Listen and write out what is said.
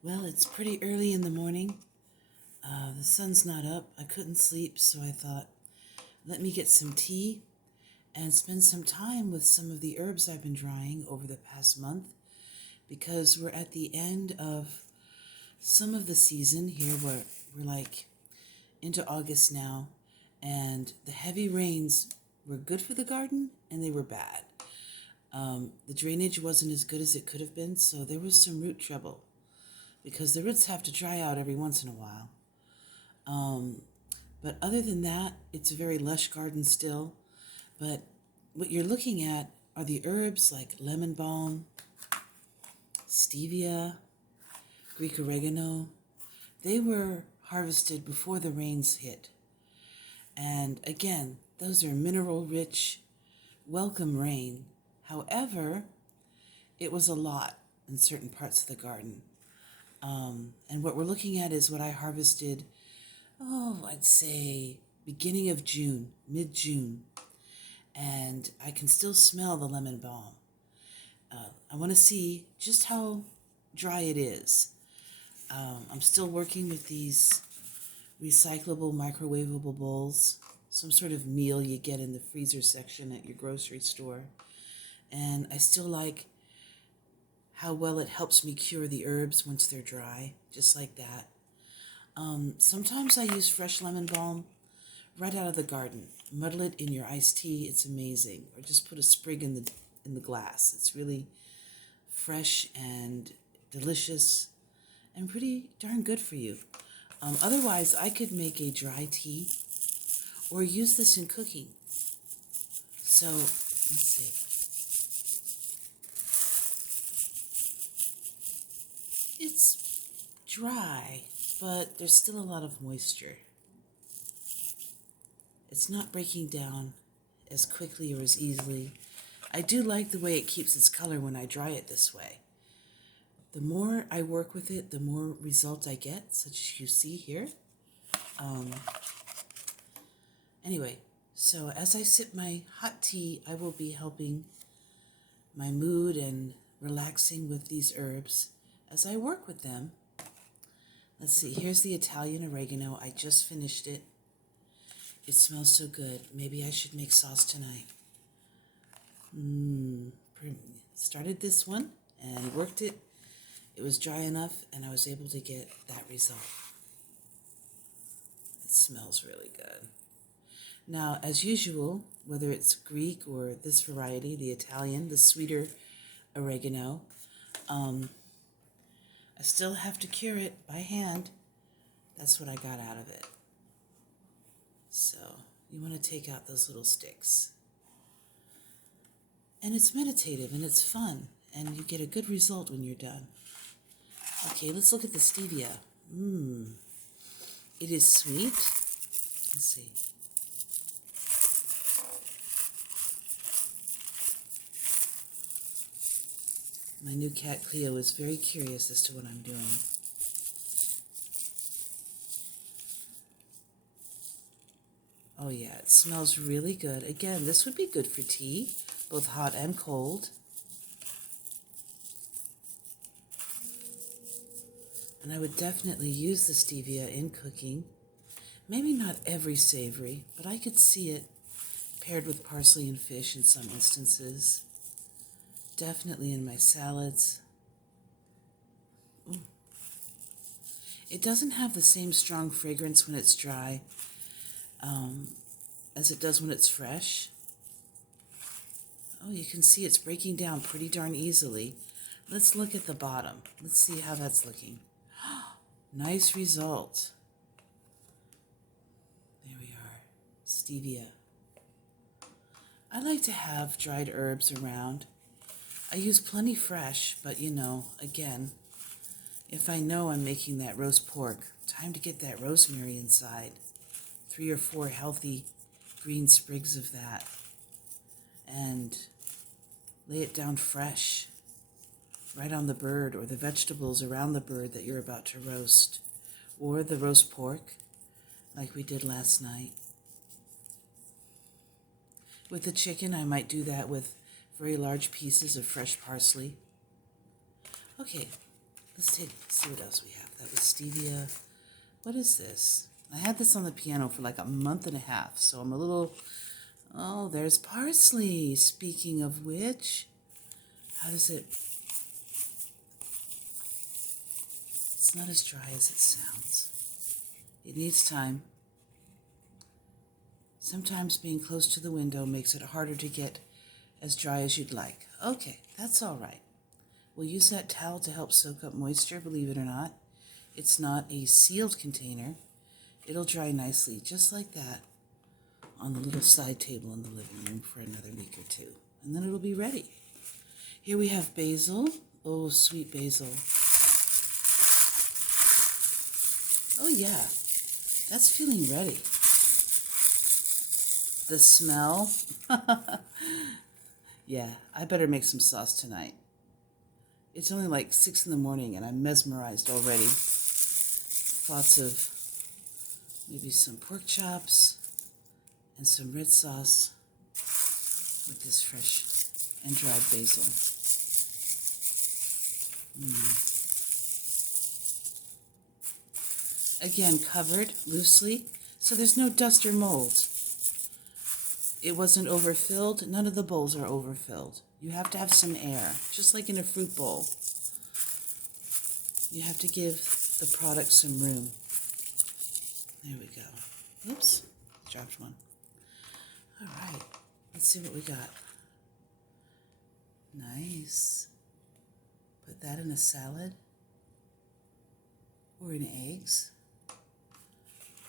Well, it's pretty early in the morning. The sun's not up. I couldn't sleep, so I thought, let me get some tea and spend some time with some of the herbs I've been drying over the past month because we're at the end of some of the season here where we're like into August now, and the heavy rains were good for the garden and they were bad. The drainage wasn't as good as it could have been, so there was some root trouble because the roots have to dry out every once in a while. But other than that, it's a very lush garden still. But what you're looking at are the herbs like lemon balm, stevia, Greek oregano. They were harvested before the rains hit. And again, those are mineral-rich, welcome rain. However, it was a lot in certain parts of the garden. And what we're looking at is what I harvested, I'd say beginning of June, mid-June. And I can still smell the lemon balm. I want to see just how dry it is. I'm still working with these recyclable, microwavable bowls, some sort of meal you get in the freezer section at your grocery store. And I still like how well it helps me cure the herbs once they're dry, just like that. Sometimes I use fresh lemon balm right out of the garden. Muddle it in your iced tea, it's amazing. Or just put a sprig in the glass. It's really fresh and delicious and pretty darn good for you. Otherwise, I could make a dry tea or use this in cooking. So, let's see. It's dry, but there's still a lot of moisture. It's not breaking down as quickly or as easily. I do like the way it keeps its color when I dry it this way. The more I work with it, the more results I get, such as you see here. Anyway, so as I sip my hot tea, I will be helping my mood and relaxing with these herbs as I work with them. Let's see, here's the Italian oregano. I just finished it. It smells so good. Maybe I should make sauce tonight. Started this one and worked it. It was dry enough and I was able to get that result. It smells really good. Now, as usual, whether it's Greek or this variety, the Italian, the sweeter oregano, I still have to cure it by hand. That's what I got out of it. So you want to take out those little sticks. And it's meditative and it's fun and you get a good result when you're done. Okay, let's look at the stevia. It is sweet. Let's see. My new cat Cleo is very curious as to what I'm doing. Oh yeah, it smells really good. Again, this would be good for tea, both hot and cold. And I would definitely use the stevia in cooking. Maybe not every savory, but I could see it paired with parsley and fish in some instances. Definitely in my salads. It doesn't have the same strong fragrance when it's dry as it does when it's fresh. Oh, you can see it's breaking down pretty darn easily. Let's look at the bottom. Let's see how that's looking. Nice result. There we are. Stevia. I like to have dried herbs around. I use plenty fresh, but again, if I know I'm making that roast pork, time to get that rosemary inside. 3 or 4 healthy green sprigs of that. And lay it down fresh, right on the bird or the vegetables around the bird that you're about to roast. Or the roast pork, like we did last night. With the chicken, I might do that with very large pieces of fresh parsley. Okay, Let's see what else we have. That was stevia. What is this? I had this on the piano for like a month and a half, so I'm a little... Oh, there's parsley. Speaking of which, how does it... It's not as dry as it sounds. It needs time. Sometimes being close to the window makes it harder to get as dry as you'd like. Okay, that's all right. We'll use that towel to help soak up moisture, believe it or not. It's not a sealed container. It'll dry nicely, just like that, on the little side table in the living room for another week or two. And then it'll be ready. Here we have basil. Oh, sweet basil. Oh yeah, that's feeling ready. The smell. Yeah, I better make some sauce tonight. It's only like 6 in the morning and I'm mesmerized already. Thoughts of maybe some pork chops and some red sauce with this fresh and dried basil. Again, covered loosely, so there's no dust or mold. It wasn't overfilled. None of the bowls are overfilled. You have to have some air, just like in a fruit bowl. You have to give the product some room. There we go. Oops, dropped one. All right, let's see what we got. Nice. Put that in a salad or in eggs.